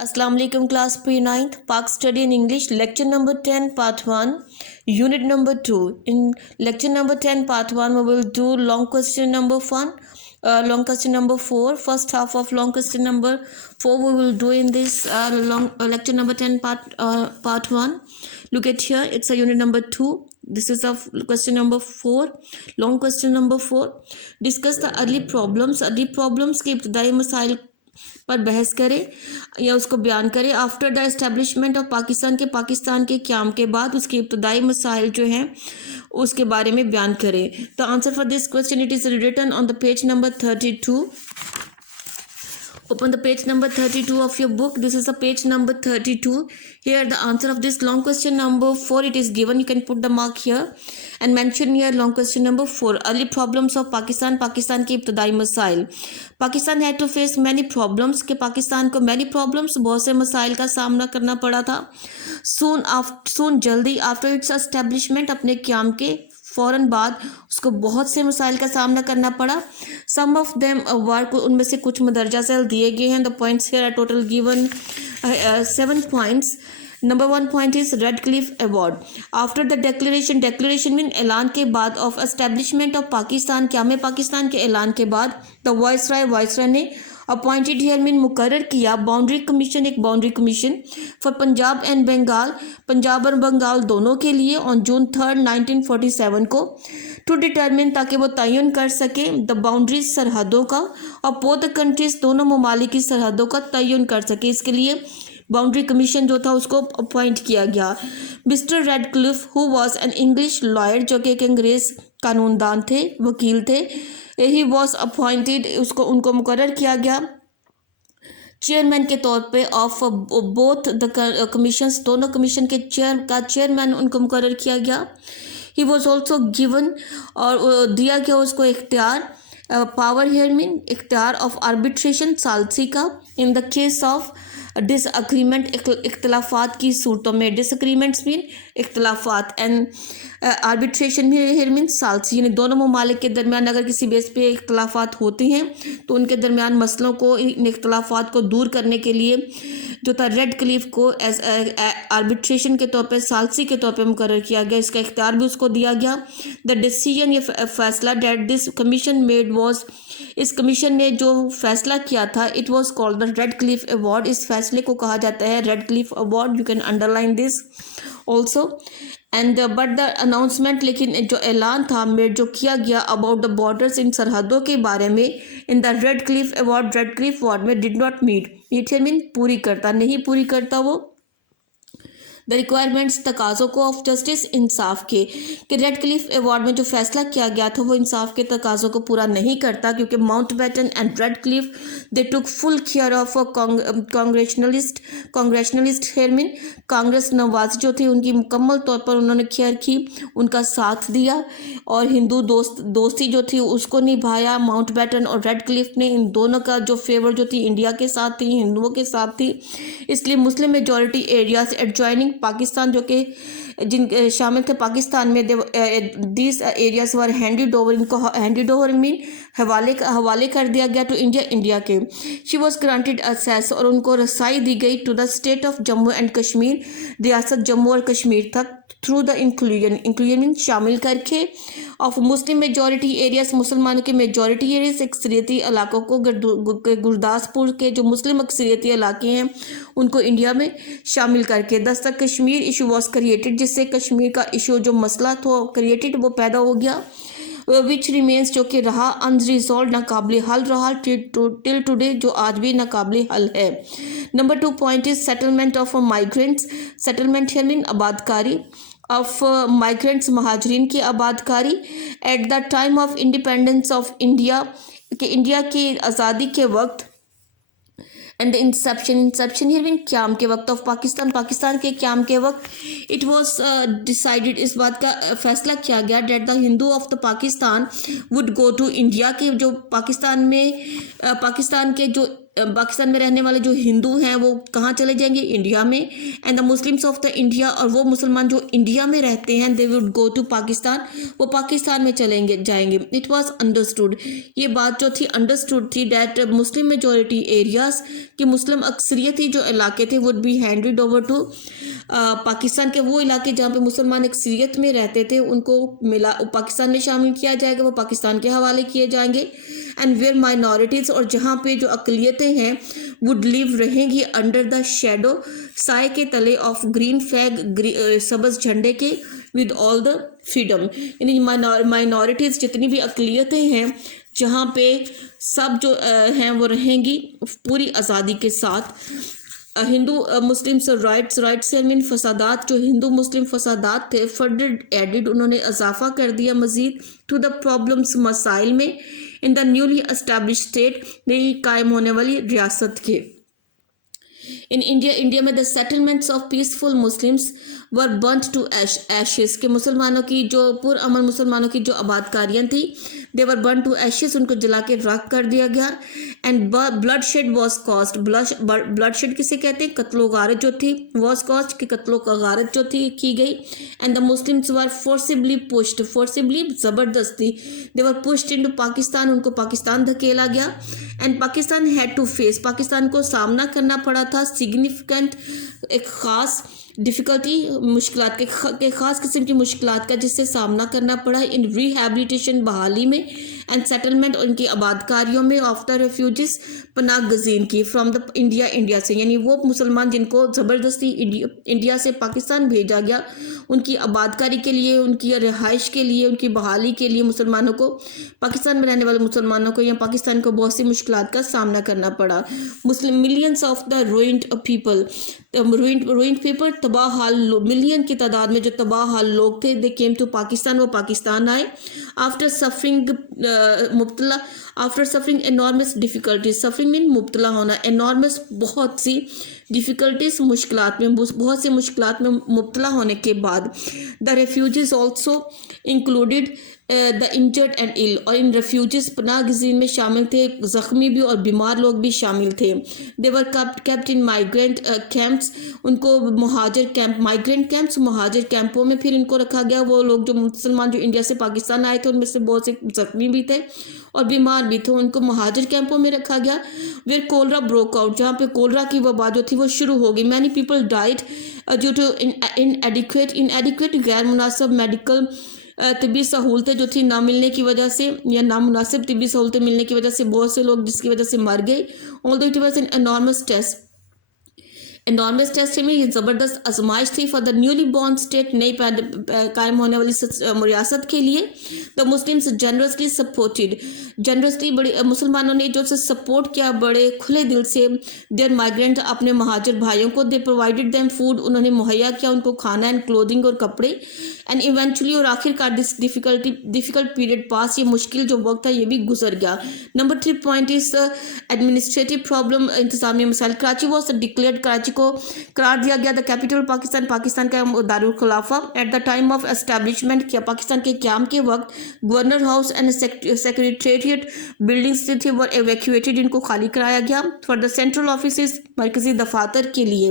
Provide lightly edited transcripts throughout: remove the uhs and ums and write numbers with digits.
Assalamu alaikum class pre-9th Park Study in English lecture number 10 part 1 unit number 2. In lecture number 10 part 1 we will do long question number 1, long question number 4. First half of long question number 4 we will do in this long lecture number 10 part 1. Look at here, it's a unit number 2. This is of question number 4, long question number 4. Discuss the early problems के इब्तदाई मसाइल पर बहस करे या उसको बयान करे after the establishment of Pakistan के क़याम के बाद उसके इब्तदाई मसाइल जो हैं उसके बारे में बयान करे. The answer for this question it is written on the page number 32. Open the page number 32 of your book. This is a page number 32. Here the answer of this long question number 4 it is given. You can put the mark here and mention here long question number 4. Early problems of Pakistan के इब्तदाई मसाइल. Pakistan had to face many problems कि पाकिस्तान को many problems बहुत से मसाइल का सामना करना पड़ा था. soon जल्दी after its establishment अपने क़याम के फ़ौरन बाद उसको बहुत से मसाइल का सामना करना पड़ा. सम ऑफ देम वर्क उनमें से कुछ मदरजा सेल दिए गए हैं. The points here are total given 7 points. Number 1 point is Radcliffe award. After the declaration mean ऐलान के बाद ऑफ एस्टेब्लिशमेंट ऑफ पाकिस्तान क़याम पाकिस्तान के ऐलान के बाद द वाइसराय ने अपॉइंटेड हियर मीन मुकर्रर किया एक boundary commission for Punjab and Bengal, Punjab और बंगाल दोनों के लिए ऑन जून 3, 1947 को टू डिटर्मिन ताकि वो तयन कर सके द बाउंड्रीज सरहदों का और बोथ कंट्रीज दोनों ममालिक की सरहदों का तयन कर सके. इसके लिए बाउंड्री कमीशन जो था उसको अपॉइंट किया गया. Mister Radcliffe who was an English lawyer जो कि एक अंग्रेज़ कानूनदान थे, वकील थे. ही वॉज अपॉइंटेड उनको मुकर्रर किया गया चेयरमैन के तौर पे ऑफ बोथ द कमीशंस, दोनों कमीशन के चेयरमैन उनको मुकर्रर किया गया. ही वॉज ऑल्सो गिवन और दिया गया उसको इख्तियार पावर हियर मीन इख्तियार ऑफ आर्बिट्रेशन सालसी का in the case of disagreement इख्तलाफात की सूरतों में. डिसअग्रीमेंट्स मीन इख्तलाफात एंड आर्बिट्रेशन में हियर मीन सालसी यानी दोनों ममालिक के दरमियान अगर किसी बेस पे इख्तलाफात होते हैं तो उनके दरमियान मसलों को इन इख्तलाफात को दूर करने के लिए जो था रेड क्लिफ को एज आर्बिट्रेशन के तौर पे सालसी के तौर पे मुकर्रर किया गया. इसका इख्तियार भी उसको दिया गया. द डिसीजन ये फैसला that this commission made was इस कमीशन ने जो फैसला किया था it was called the Radcliffe award. इस फैसले को कहा जाता है Radcliffe award. You can underline this also and but the announcement लेकिन जो ऐलान था मेड जो किया गया अबाउट द बॉर्डर्स इन सरहदों के बारे में in the Radcliffe award में डिड नॉट मीट मीन नहीं पूरी करता वो द रिक्वायरमेंट्स तकाज़ों को ऑफ जस्टिस इंसाफ के कि रेड क्लिफ अवार्ड में जो फैसला किया गया था वो इंसाफ के तकाज़ों को पूरा नहीं करता क्योंकि Mountbatten and Radcliffe they took full care of congressionalist here mean Congress नवाज जो थे उनकी मुकम्मल तौर पर उन्होंने केयर की, उनका साथ दिया और हिंदू दोस्ती जो थी उसको निभाया. माउंटबेटन और रेड क्लिफ ने इन दोनों का जो फेवर जो थी इंडिया के साथ थी, हिंदुओं के साथ थी. इसलिए Muslim majority areas adjoining Pakistan जो कि जिन शामिल थे पाकिस्तान में this areas were handed over, इनको हैंडेड ओवर मीन हवाले कर दिया गया टू इंडिया के. शी वॉज ग्रांटेड एक्सेस और उनको रसाई दी गई to the state of Jammu and Kashmir, रियासत जम्मू और कश्मीर तक थ्रू द इंक्लूजन मीन शामिल करके ऑफ मुस्लिम मेजॉरिटी एरियाज मुसलमानों के मेजॉरिटी एरियाज अक्सरियती इलाकों को गुरदासपुर के जो मुस्लिम अक्सरियती इलाके हैं उनको इंडिया में शामिल करके. Dastak Kashmir issue was created जिससे कश्मीर का इशू जो मसला था क्रिएटेड वो पैदा हो गया विच रिमेंस जो कि रहा अनरिजॉल्व नाकाबिल हल रहा टिल टुडे जो आज भी नाकाबिल हल है. Number 2 point is settlement of migrants. Settlement है मीन आबादकारी ऑफ माइग्रेंट्स महाजरीन की आबादकारी at the time of independence of India कि इंडिया की आज़ादी के वक्त एंड इंसेप्शन हियर मीन क़याम के वक्त ऑफ पाकिस्तान के क़याम के वक्त इट वॉज डिसाइडेड इस बात का फैसला किया गया that the Hindu of the Pakistan would go to India के जो पाकिस्तान के जो پاکستان میں رہنے والے جو ہندو ہیں وہ کہاں چلے جائیں گے؟ انڈیا میں. And the Muslims of the India, اور وہ مسلمان جو انڈیا میں رہتے ہیں they would go to Pakistan, وہ پاکستان میں جائیں گے. اٹ واز انڈرسٹوڈ، یہ بات جو تھی انڈرسٹوڈ تھی دیٹ مسلم میجورٹی ایریاز کی مسلم اکثریتی جو علاقے تھے would be handed over to Pakistan کے. وہ علاقے جہاں پہ مسلمان اکثریت میں رہتے تھے ان کو پاکستان میں شامل کیا جائے گا، وہ پاکستان کے حوالے کیے جائیں گے. اینڈ ویئر مائنورٹیز، اور جہاں پہ جو اقلیتیں ہیں وڈ لیو رہیں گی انڈر دا شیڈو، سائے کے تلے آف گرین فلیگ، سبز جھنڈے کے، ود آل دا فریڈم. یعنی مائنورٹیز جتنی بھی اقلیتیں ہیں جہاں پہ سب جو ہیں وہ رہیں گی پوری آزادی کے ساتھ. ہندو مسلم رائٹس مین فسادات، جو ہندو مسلم فسادات تھے فردر ایڈڈ، انہوں نے اضافہ کر دیا مزید ٹو دا پرابلمس، مسائل میں، in the newly establish state, نئی قائم ہونے والی ریاست کے. ان انڈیا میں the settlements of peaceful Muslims were burnt to ashes, کہ مسلمانوں کی جو پرامن مسلمانوں کی جو آباد کاریاں تھیں they were burn to ashes, ان کو جلا کے راکھ کر دیا گیا. And bloodshed was caused, bloodshed کسے کہتے ہیں؟ قتل و غارت جو تھی، واز کاسڈ کہ قتل و غارت جو تھی کی گئی. And the Muslims were forcibly pushed, forcibly زبردستی، they were pushed into Pakistan, ان کو پاکستان دھکیلا گیا. And Pakistan had to face, Pakistan کو سامنا کرنا پڑا تھا سگنیفیکنٹ، ایک خاص ڈیفیکلٹی، مشکلات کے خاص قسم کی مشکلات کا جس سے سامنا کرنا پڑا ان ریہیبلیٹیشن، بحالی میں، اینڈ سیٹلمنٹ، ان کی آباد کاریوں میں، آف دا ریفیوجز، پناہ گزین کی، فرام دا انڈیا سے. یعنی وہ مسلمان جن کو زبردستی انڈیا سے پاکستان بھیجا گیا ان کی آباد کاری کے لیے، ان کی رہائش کے لیے، ان کی بحالی کے لیے مسلمانوں کو، پاکستان میں رہنے والے مسلمانوں کو یا پاکستان کو بہت سی مشکلات کا سامنا کرنا پڑا. Millions of the ruined people, ruined people, تباہ حال، ملین کی تعداد میں جو تباہ حال لوگ تھے دے کیم ٹو پاکستان، وہ پاکستان آئے. After suffering enormous difficulties, suffering mean مبتلا ہونا، انارمس بہت سی ڈیفیکلٹیز، مشکلات میں، بہت سی مشکلات میں مبتلا ہونے کے بعد. The refugees also included the injured and ill, اور ان ریفیوجیز پناہ گزین میں شامل تھے زخمی بھی اور بیمار لوگ بھی شامل تھے. دے ور کیپٹ ان مائیگرینٹ کیمپس، ان کو مائیگرینٹ کیمپس، مہاجر کیمپوں میں پھر ان کو رکھا گیا. وہ لوگ جو مسلمان جو انڈیا سے پاکستان آئے تھے ان میں سے بہت سے زخمی بھی تھے اور بیمار بھی تھے، ان کو مہاجر کیمپوں میں رکھا گیا. ویئر کولرا بروک آؤٹ، جہاں پہ کولرا کی وبا جو تھی وہ شروع ہو گئی. Many people died due to inadequate, غیر مناسب میڈیکل طبی سہولتیں جو تھی نہ ملنے کی وجہ سے، یا نامناسب طبی سہولتیں ملنے کی وجہ سے بہت سے لوگ جس کی وجہ سے مر گئے. although it was an enormous test میں یہ زبردست آزمائش تھی for the newly born state, نئی قائم ہونے والی ریاست کے لیے. The Muslims generously supported, generously بڑے مسلمانوں نے جو سے سپورٹ کیا بڑے کھلے دل سے دیئر مائیگرینٹ، اپنے مہاجر بھائیوں کو. دے پرووائڈیڈ دیم فوڈ، انہوں نے مہیا کیا ان کو کھانا اینڈ کلودنگ اور کپڑے. اینڈ ایونچولی، اور آخر کار دس ڈیفیکلٹ پیریڈ پاس، یہ مشکل جو وقت تھا یہ بھی گزر گیا. Number 3 point is administrative problem, انتظامی مسائل. کراچی واز ڈکلیئرڈ، کراچی کو قرار دیا گیا دا کیپٹل پاکستان کا دارالخلافہ. At the time of establishment, کیا پاکستان کے قیام کے وقت governor house and secretariat buildings تھے وہ ایویکویٹڈ، ان کو خالی کرایا گیا فار دا سینٹرل آفیسز، مرکزی دفاتر کے لیے.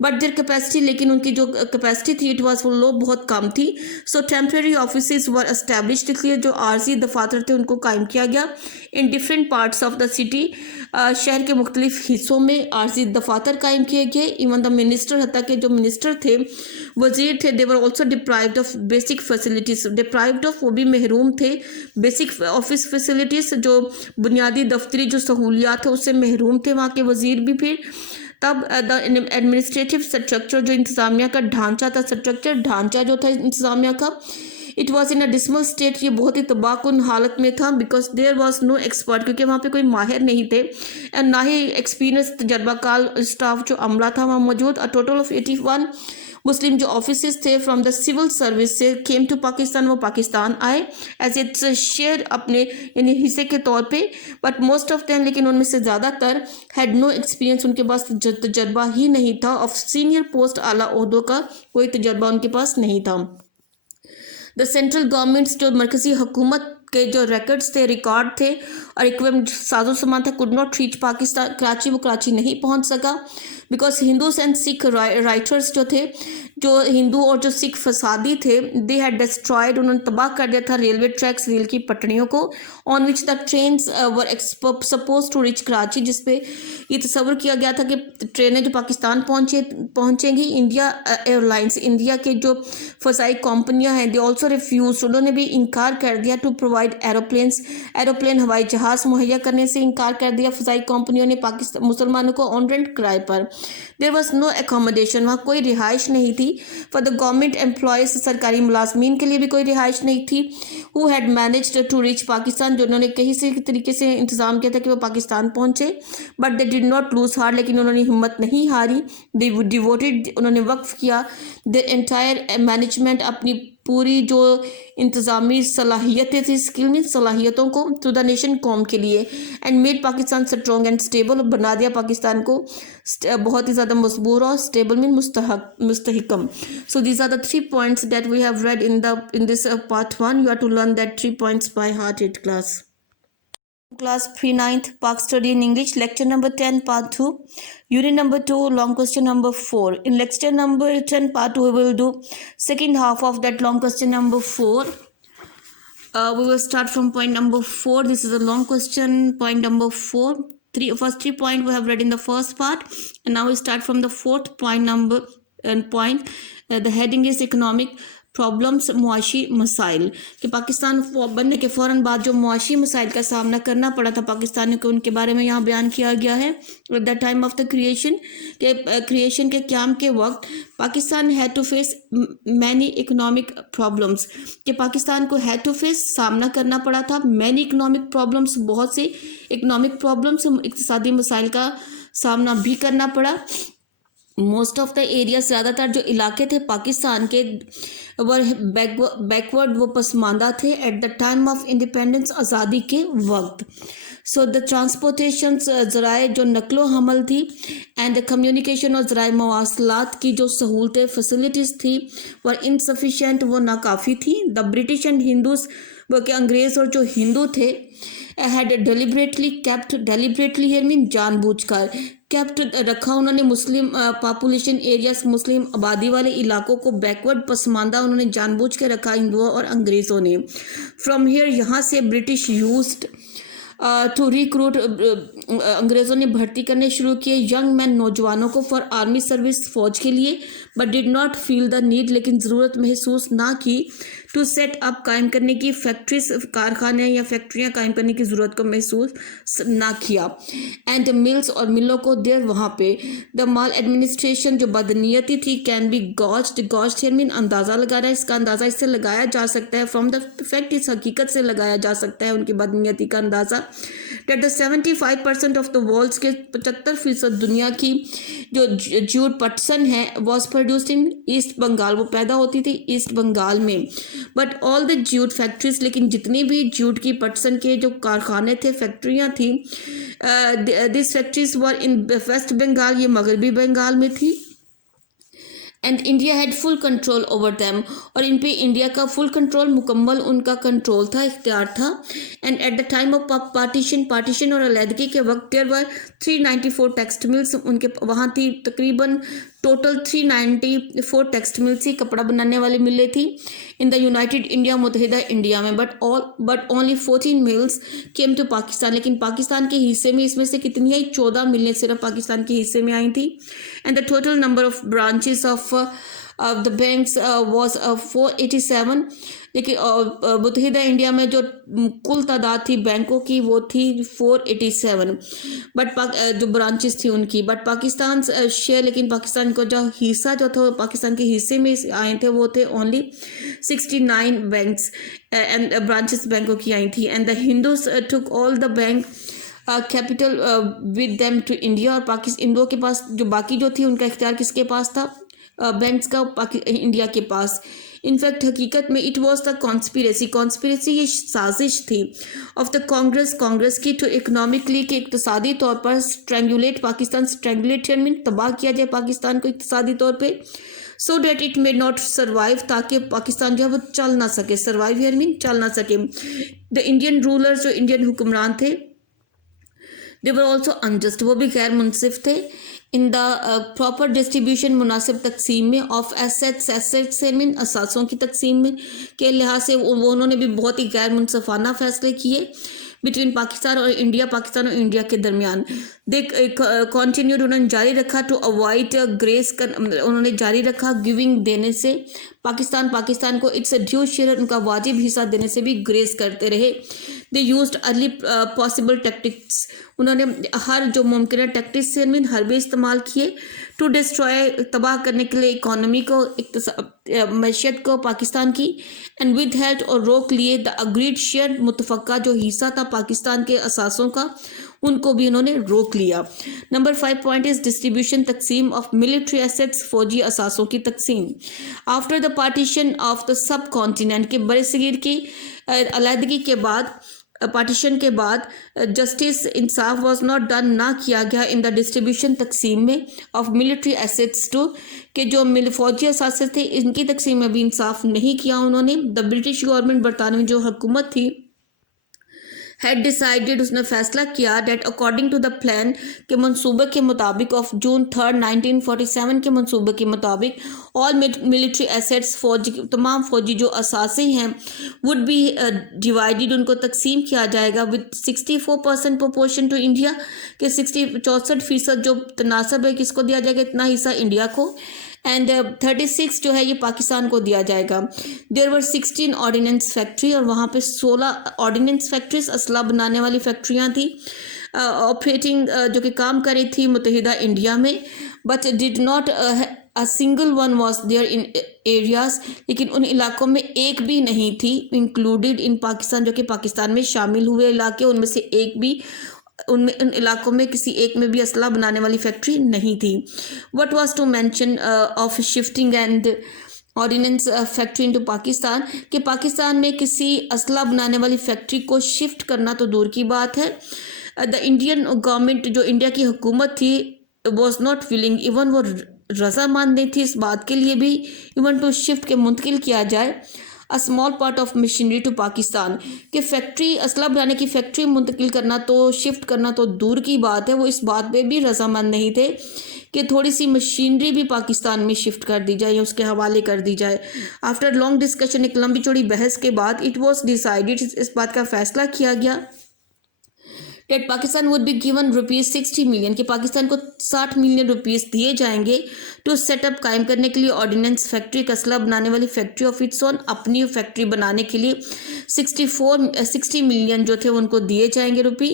بٹ دیر کیپیسٹی، لیکن ان کی جو کیپیسٹی تھی اٹ واز لو، بہت کم تھی. سو ٹیمپریری آفیسز ور اسٹیبلشڈ، اس لیے جو عارضی دفاتر تھے ان کو قائم کیا گیا. In different parts of the city, شہر کے مختلف حصوں میں عارضی دفاتر قائم کیے گئے. ایون دا منسٹر، حتیٰ کہ جو منسٹر تھے، وزیر تھے، they were also deprived of basic facilities، deprived of، وہ بھی محروم تھے بیسک آفس فیسلٹیز، جو بنیادی دفتری جو سہولیات ہیں اس سے محروم تھے وہاں کے وزیر بھی. پھر تب دا ایڈمنسٹریٹو اسٹرکچر، جو انتظامیہ کا ڈھانچہ تھا، ڈھانچہ جو تھا انتظامیہ کا، it was in a decimal state, یہ بہت ہی تباہ کن حالت میں تھا. Because there was no expert, کیونکہ وہاں پہ کوئی ماہر نہیں تھے، اینڈ نہ ہی ایکسپیرینس تجربہ کار اسٹاف جو عملہ تھا وہاں موجود. ٹوٹل آف 81 مسلم جو آفیسز تھے فرام دا سول سروس سے کیم ٹو پاکستان، وہ پاکستان آئے ایز اٹس شیئر، اپنے یعنی حصے کے طور پہ. بٹ موسٹ آف دیم، لیکن ان میں سے زیادہ تر ہیڈ نو ایکسپیرینس، ان کے پاس تجربہ ہی نہیں تھا. آف سینئر پوسٹ، اعلیٰ عہدوں کا کوئی تجربہ ان کے پاس نہیں تھا. دا سینٹرل گورنمنٹس، جو مرکزی حکومت के जो रिकॉर्ड्स थे, रिकॉर्ड थे और इक्विपमेंट साजो सामान था, could not reach Pakistan Karachi, वो कराची नहीं पहुंच सका because Hindus and Sikh writers जो थे, जो हिंदू और जो सिख फसादी थे, दे हैड डिस्ट्रॉयड, उन्होंने तबाह कर दिया था रेलवे ट्रैक्स, रेल की पटरियों को, on which the trains were suppose to reach Karachi, जिसपे ये तस्वर किया गया था कि ट्रेनें जो पाकिस्तान पहुंचेंगी। इंडिया एयरलाइंस, इंडिया के जो फसाई कंपनियां हैं, दे ऑल्सो रिफ्यूज, उन्होंने भी इनकार कर दिया टू प्रोवाइड एरोप्लेन हवाई जहाज़ मुहैया करने से इनकार कर दिया फसाई कंपनियों ने पाकिस्तान मुसलमानों को ऑन रेंट किराए पर। देयर वॉज नो एकोमोडेशन, वहाँ कोई रिहाइश नहीं थी। फॉर द गवर्नमेंट एम्प्लॉयज, सरकारी मुलाजमीन के लिए भी कोई रिहाइश नहीं थी। Who had managed to reach Pakistan, जो उन्होंने कहीं से तरीके से इंतज़ाम किया था कि वो पाकिस्तान पहुँचे, but they did not lose heart, लेकिन उन्होंने हिम्मत नहीं हारी। दे डिवोटेड, उन्होंने वक्फ किया द एंटायर मैनेजमेंट, अपनी पूरी जो इंतज़ामी सलाहियतें थी, स्किल में सलाहियतों को, टू द नेशन कौम के लिए, and made Pakistan strong and stable, बना दिया पाकिस्तान को बहुत ही ज़्यादा मजबूर और स्टेबल में मुस्तहकम। So these are the 3 points that we have read in this part 1. You have to learn that 3 points by heart in class. Class 3 9th Pak Study in English, lecture number 10 part 2, unit number 2, long question number 4. In lecture number 10 part 2 we will do second half of that long question number 4. We will start from point number 4. This is a long question, point number 4. First 3 points we have read in the first part, and now we start from the fourth point. The heading is economic problems, मुआशी मसाइल, कि पाकिस्तान बनने के फ़ौरन बाद जो मुआशी मसाइल का सामना करना पड़ा था पाकिस्तानियों को, उनके बारे में यहाँ बयान किया गया है। At the time of the creation के क़याम के वक्त Pakistan had to face many economic problems, कि पाकिस्तान को हैड टू फेस, सामना करना पड़ा था मैनी इकोनॉमिक प्रॉब्लम्स, बहुत से इकोनॉमिक प्रॉब्लम्स, इक़्तिसादी मसाइल का सामना भी करना पड़ा। मोस्ट ऑफ द एरिया, ज़्यादातर जो इलाके थे पाकिस्तान के वर बैकवर्ड, वो पसमानदा थे eight the time of independence, आज़ादी के वक्त। सो द ट्रांसपोर्टेशन, ज़राए जो नकलो हमल थी, एंड द कम्युनिकेशन और ज़राए मवासलात की जो सहूलतें फैसिलिटीज़ थी वर इनसफिशेंट, वो नाकाफ़ी थी। द ब्रिटिश एंड हिंदूज, वो के अंग्रेज़ और जो हिंदू थे, हैड डेलिबरेटली हियर मीन जानबूझकर, केप्ट रखा उन्होंने मुस्लिम पॉपुलेशन एरियाज, मुस्लिम आबादी वाले इलाकों को बैकवर्ड, पसमानदा उन्होंने जानबूझ के रखा हिंदुओं और अंग्रेज़ों ने। फ्रॉम हियर, यहाँ से ब्रिटिश यूज्ड टू रिक्रूट, अंग्रेज़ों ने भर्ती करने शुरू किए यंग मैन, नौजवानों को, फॉर आर्मी सर्विस, फ़ौज के लिए, but did not feel the need, लेकिन ज़रूरत महसूस ना की, टू सेट अप, कायम करने की, फैक्ट्रीज, कारखाने या फैक्ट्रियाँ कायम करने की ज़रूरत को महसूस ना किया, एंड मिल्स, और मिलों को देर वहाँ पे। द माल एडमिनिस्ट्रेशन, जो बदनीयती थी, कैन बी गॉज्ड मीन अंदाज़ा लगा रहा है, इसका अंदाज़ा इससे लगाया जा सकता है, फ्रॉम द फैक्ट, इस हकीकत से लगाया जा सकता है उनकी बदनीयती का अंदाज़ा। That the 75% of the worlds, के 75% दुनिया की जो जूट पटसन है, was produced in East Bengal, वो पैदा होती थी ईस्ट बंगाल में। But all the jute factories, लेकिन जितनी भी जूट की पटसन के जो कारखाने थे, फैक्ट्रियाँ थी, this factories were in West Bengal, ये मगरबी बंगाल में थी। And India had full control over them, और इन पे इंडिया का फुल कंट्रोल, मुकम्मल उनका कंट्रोल था, इख्तियार था। And eight the time of partition और अलहदगी के वक्त, देयर वर 394 टेक्सट मिल्स, उनके वहाँ थी तकरीबन टोटल 394 टेक्सट मिल्स थी, कपड़ा बनाने वाली मिलें थी इन द यूनाइटेड इंडिया, मुतहिदा इंडिया में। But only 14 mills came to Pakistan, लेकिन पाकिस्तान के हिस्से में इसमें से कितनी आई, 14 मिलें सिर्फ पाकिस्तान के हिस्से में आई थी। And the total number of branches of the banks was 487, लेकिन मुतहिदा इंडिया में जो कुल तादाद थी बैंकों की, वो थी 487, बट जो ब्रांचेस थी उनकी। बट पाकिस्तान शेयर, लेकिन पाकिस्तान को जो हिस्सा जो था पाकिस्तान के हिस्से में आए थे, वो थे ओनली 69 बैंक्स एंड ब्रांचेस बैंकों की आई थी। And the Hindus took all the bank capital with them to India, और हिंदुओं के पास जो बाकी जो थी उनका इख्तियार किसके पास था, बैंक्स का, इंडिया के पास। इनफैक्ट हकीकत में इट वॉज द कॉन्स्पिरेसी, ये साजिश थी ऑफ द कांग्रेस की, टू इकोनॉमिकली, के इक्तसादी तौर पर स्ट्रेंगुलेट पाकिस्तान, स्ट्रेंगुलेट मीन तबाह किया जाए पाकिस्तान को इक्तसादी तौर पे। So that it may not survive, ताकि पाकिस्तान जो है वो चल ना सके, सर्वाइव हियर मीन चल ना सके। द इंडियन रूलर्स, जो इंडियन हुक्मरान थे, दे वर ऑल्सो अनजस्ट, वो भी गैर मुनसिफ थे। इन द प्रॉपर डिस्ट्रीब्यूशन, मुनासिब तकसीम में, ऑफ एसेट्स, एसेट्स से मीन असासों की तकसीम में के लिहाज से वो उन्होंने भी बहुत ही गैर मुनसफाना फैसले किए बिटवीन पाकिस्तान और इंडिया, पाकिस्तान और इंडिया के दरमियान। दे कॉन्टीन्यूड, उन्होंने जारी रखा टू अवॉइड ग्रेस कर, उन्होंने जारी रखा गिविंग देने से, पाकिस्तान को इट्स ड्यू शेयर, उनका वाजिब हिस्सा देने से भी ग्रेस करते रहे। They used early possible tactics, उन्होंने हर जो मुमकिन टैक्टिक्स से मीन हरबे इस्तेमाल किए टू डिस्ट्रॉय, तबाह करने के लिए इकोनॉमी को, मैशियत को पाकिस्तान की, एंड विद हेल्प, और रोक लिए द अग्रीड शेयर, मुतफक्का जो हिस्सा था पाकिस्तान के असासों का, उनको भी उन्होंने रोक लिया। नंबर 5 पॉइंट इज डिस्ट्रीब्यूशन, तकसीम ऑफ मिलिट्री एसेट्स, फौजी असासों की तकसीम। After the partition of the sub continent, के बड़े सगीर की अलहदगी के बाद, पार्टीशन के बाद, justice, Insaf was not done, ना किया गया इन द डिस्ट्रीब्यूशन, तकसीम में, ऑफ मिलिट्री एसेट्स टू, के जो फौजी असासे थे इनकी तकसीम में भी इंसाफ नहीं किया उन्होंने। द ब्रिटिश गवर्नमेंट, बरतानवी जो हुकूमत थी, हैड डिसाइडेड, उसने फैसला किया, that according to the plan, के मंसूबे के मुताबिक, ऑफ जून 3, 1947 के मंसूबे के मुताबिक, ऑल मिलिट्री एसेट्स, फौजी, तमाम फौजी जो असासे हैं, वुड बी डिवाइडेड, उनको तकसीम किया जाएगा, विद 64% प्रोपोर्शन टू इंडिया, के 64% जो तनासब है किसको दिया जाएगा, इतना हिस्सा इंडिया को, एंड 36 जो है ये पाकिस्तान को दिया जाएगा। देयर वर 16 ऑर्डिनेंस फैक्ट्री, और वहाँ पे 16 ऑर्डिनेंस फैक्ट्रीज, असला बनाने वाली फैक्ट्रियाँ थी, ऑपरेटिंग जो कि काम कर रही थी मुत्तहिदा इंडिया में, but did not a single one was there in areas, लेकिन उन इलाकों में एक भी नहीं थी इंक्लूडेड इन पाकिस्तान, जो कि पाकिस्तान में शामिल हुए इलाके, उनमें से एक भी, उन इलाकों में किसी एक में भी असला बनाने वाली फैक्ट्री नहीं थी। What was to mention of shifting and ordnance factory into Pakistan, कि पाकिस्तान में किसी असला बनाने वाली फैक्ट्री को शिफ्ट करना तो दूर की बात है। द इंडियन गवर्नमेंट, जो इंडिया की हुकूमत थी, वॉज नॉट विलिंग, इवन वो रजामंद नहीं थी इस बात के लिए भी, इवन टू शिफ्ट के मुंतकिल किया जाए a small part of machinery to Pakistan, कि फैक्ट्री, असला बनाने की फैक्ट्री मुंतकिल करना तो, शिफ्ट करना तो दूर की बात है, वो इस बात पे भी रजामंद नहीं थे कि थोड़ी सी मशीनरी भी पाकिस्तान में शिफ्ट कर दी जाए या उसके हवाले कर दी जाए। आफ्टर लॉन्ग डिस्कशन, एक लंबी चौड़ी बहस के बाद, इट वॉज डिसाइडेड, इस बात का फैसला किया गया, that Pakistan would be given ₹60 million, कि पाकिस्तान को 60 मिलियन रुपीस दिए जाएंगे टू सेटअप, कायम करने के लिए, ऑर्डिनेंस फैक्ट्री, कसला बनाने वाली फैक्ट्री ऑफ इट्स ओन, अपनी फैक्ट्री बनाने के लिए 60 मिलियन जो थे उनको दिए जाएंगे रुपी।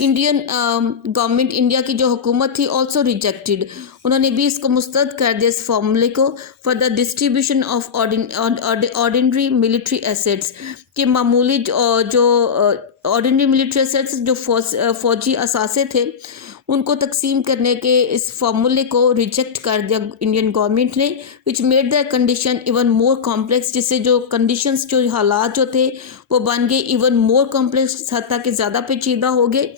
इंडियन गवर्नमेंट, इंडिया की जो हुकूमत थी, ऑल्सो रिजेक्टेड, उन्होंने भी इसको मुस्तरद कर दिया इस फॉर्मूले को, for the distribution of ordinary military assets, के मामूली जो ऑर्डिनरी मिलिट्री एसेट्स जो फौजी असासे थे उनको तकसीम करने के इस फार्मूले को रिजेक्ट कर दिया इंडियन गवर्नमेंट ने, which made the condition even more complex, जिससे जो कंडीशंस, जो हालात जो थे वो बन गए इवन मोर कॉम्प्लेक्स, हत्ता के ज़्यादा पेचीदा हो गए।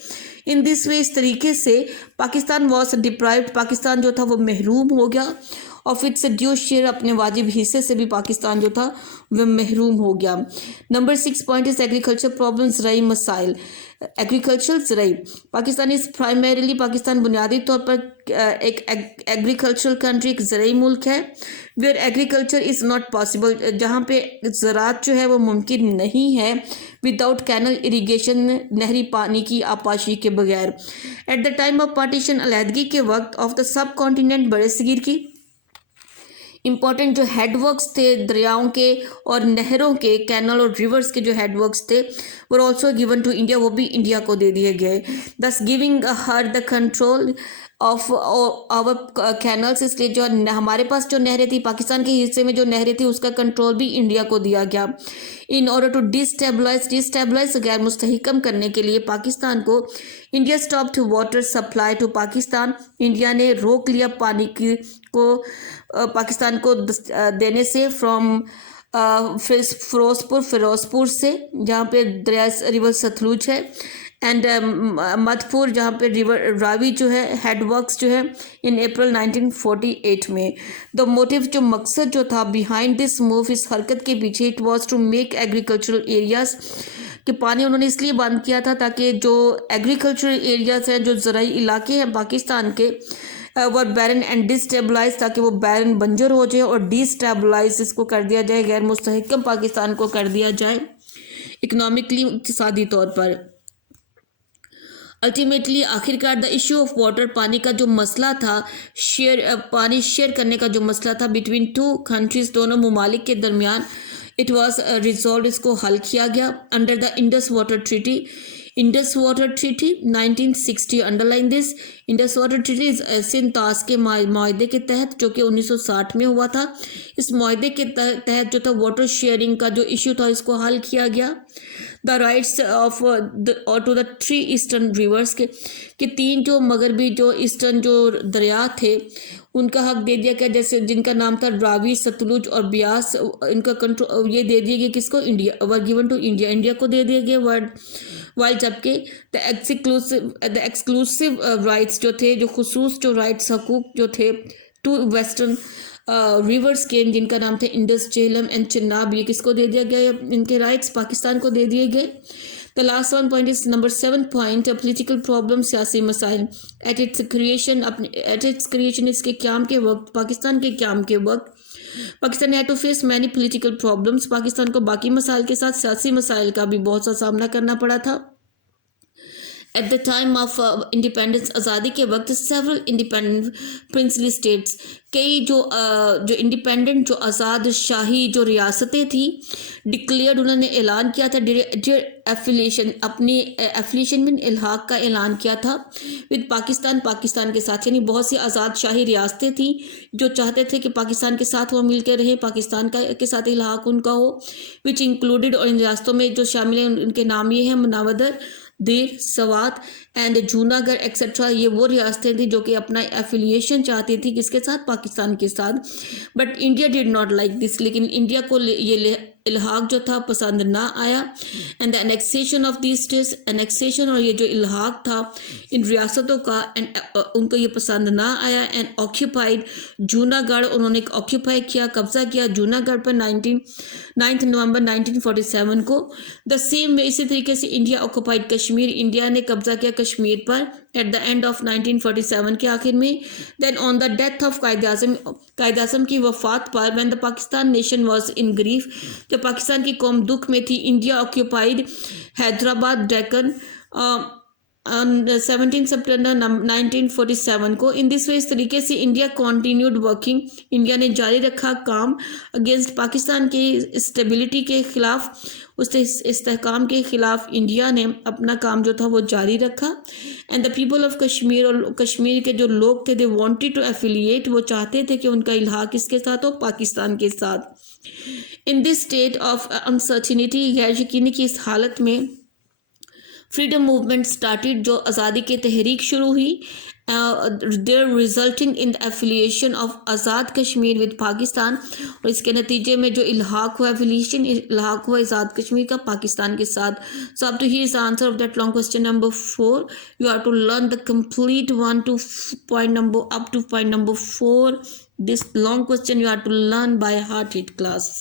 इन दिस वे, इस तरीके से पाकिस्तान वॉज डिप्राइव्ड, पाकिस्तान जो था वो महरूम हो गया, और फिर से ड्यू शेयर, अपने वाजिब हिस्से से भी पाकिस्तान जो था वह महरूम हो गया। Number 6 point is agriculture problems, ज़राई मसाइल, एग्रीकल्चर ज़राई, पाकिस्तान इज़ प्राइमरीली, पाकिस्तान बुनियादी तौर पर एक एग्रीकल्चरल कंट्री, एक ज़राई मुल्क है, where agriculture is not possible, जहाँ पे ज़राअत जो है वो मुमकिन नहीं है, विदाउट कैनल इरीगेशन, नहरी पानी की आपाशी के बगैर। At the time of partition, अलहदगी के वक्त, ऑफ द सब कॉन्टिनेंट, बड़े सगीर की इम्पॉर्टेंट जो हेडवर्क्स थे दरियाओं के और नहरों के, कैनल और रिवर्स के जो हेडवर्क्स थे, were also given to India, वो भी इंडिया को दे दिए गए, thus giving her the control of our canals, इसलिए जो हमारे पास जो नहरें थी, पाकिस्तान के हिस्से में जो नहरें थी, उसका कंट्रोल भी इंडिया को दिया गया। इन ऑर्डर टू डिस्टेबलाइज, गैर मुस्तहिकम करने के लिए पाकिस्तान को, India stopped water supply to Pakistan, India ने रोक लिया पानी की को पाकिस्तान को देने से, फ्रॉम फिरोजपुर से, जहाँ पे दरिया रिवर सतलुज है, اینڈ مدھپور جہاں پہ ریور راوی جو ہے ہیڈ ورکس جو ہے ان اپریل 1948 میں. دا موٹیو جو مقصد جو تھا بیہائنڈ دس موو اس حرکت کے پیچھے it was to make agricultural areas کہ پانی انہوں نے اس لیے بند کیا تھا تاکہ جو ایگریکلچرل ایریاز ہیں جو زرعی علاقے ہیں پاکستان کے وہ بیرن اینڈ ڈسٹیبلائز تاکہ وہ بیرن بنجر ہو جائے اور ڈسٹیبلائز اس کو کر دیا جائے غیر مستحکم پاکستان کو کر دیا جائے اکنامکلی اقتصادی طور پر. الٹیمیٹلی آخر کار دا ایشو آف واٹر پانی کا جو مسئلہ تھا پانی شیئر کرنے کا جو مسئلہ تھا بٹوین ٹو کنٹریز دونوں ممالک کے درمیان اٹ واز ریزالوڈ اس کو حل کیا گیا under the Indus water treaty. Indus water treaty 1960 under line this. Indus water treaty Sindh طاس کے معاہدے کے تحت جو کہ 1960 میں ہوا تھا. اس معاہدے کے تحت جو تھا واٹر شیئرنگ کا جو ایشو تھا اس کو حل کیا گیا. The rights of to the 3 eastern rivers کہ 3 جو مغربی جو ایسٹرن جو دریا تھے ان کا حق دے دیا گیا جیسے جن کا نام تھا راوی ستلج اور بیاس ان کا کنٹرول یہ دے دیا گیا کس کو India were given to India کو دے دیا گیا وائل جبکہ دا ایکسکلوسیو رائٹس جو تھے جو خصوص جو رائٹس حقوق جو تھے ٹو ویسٹرن ریورس کے جن کا نام تھا انڈس جہلم اینڈ چناب یہ کس کو دے دیا گیا ان کے رائٹس پاکستان کو دے دیے گئے. The last one point is number 7 point political problem سیاسی مسائل at its creation اس کے قیام کے وقت پاکستان کے قیام کے وقت Pakistan had to face many political problems. Pakistan کو باقی مسائل کے ساتھ سیاسی مسائل کا بھی بہت سا سامنا کرنا پڑا تھا. At the time of independence آزادی کے وقت سیورل انڈیپینڈنٹ پرنسلی اسٹیٹس کئی جو انڈیپینڈنٹ جو آزاد شاہی جو ریاستیں تھیں ڈکلیئرڈ انہوں نے اعلان کیا تھا اپنی ایفیلیشن میں الحاق کا اعلان کیا تھا ود پاکستان کے ساتھ یعنی بہت سی آزاد شاہی ریاستیں تھیں جو چاہتے تھے کہ پاکستان کے ساتھ وہ مل کے رہیں پاکستان کے ساتھ الحاق ان کا ہو وچ انکلوڈیڈ اور ان ریاستوں میں جو شامل ہیں ان کے نام یہ ہیں مناودر دیر سوات اینڈ جونا گڑھ ایکسیٹرا. یہ وہ ریاستیں تھیں جو کہ اپنا ایفیلیشن چاہتی تھی کس کے ساتھ پاکستان کے ساتھ but India did not like this لیکن انڈیا کو یہ الحاق جو تھا پسند نہ آیا. And the annexation of the states annexation اور یہ جو الحاق تھا ان ریاستوں کا ان کو یہ پسند نہ آیا. اینڈ آکیوپائڈ جونا گڑھ انہوں نے آکیوپائی کیا قبضہ کیا جونا گڑھ پر 9 نومبر 1947 کو. دا سیم وے اسی طریقے سے انڈیا آکوپائڈ کشمیر انڈیا نے قبضہ کیا کشمیر پر ایٹ دا اینڈ آف 1947 کے آخر میں. دین آن دا ڈیتھ آف قائد اعظم کی وفات پر when the Pakistan nation was in grief جب پاکستان کی قوم دکھ میں تھی India occupied Hyderabad Deccan 17 September 1947 کو. ان دس وے اس طریقے سے انڈیا کنٹینیوڈ ورکنگ انڈیا نے جاری رکھا کام اگینسٹ پاکستان کی اسٹیبلٹی کے خلاف اس استحکام کے خلاف انڈیا نے اپنا کام جو تھا وہ جاری رکھا. And the people of Kashmir اور کشمیر کے جو لوگ تھے دے وانٹیڈ ٹو ایفیلیٹ وہ چاہتے تھے کہ ان کا الحاق اس کے ساتھ ہو پاکستان کے ساتھ. ان دس اسٹیٹ آف انسرٹینٹی غیر یقینی کی اس حالت میں فریڈم موومنٹ اسٹارٹیڈ جو آزادی کی تحریک شروع ہوئی there resulting in affiliation of Azad Kashmir with Pakistan اور اس کے نتیجے میں جو الحاق ہوا ایفیلیشن الحاق ہوا آزاد کشمیر کا پاکستان کے ساتھ. So up to here is the answer of that long question number 4. You have to learn the complete one to up to point number 4. This long question you have to learn by heart in class.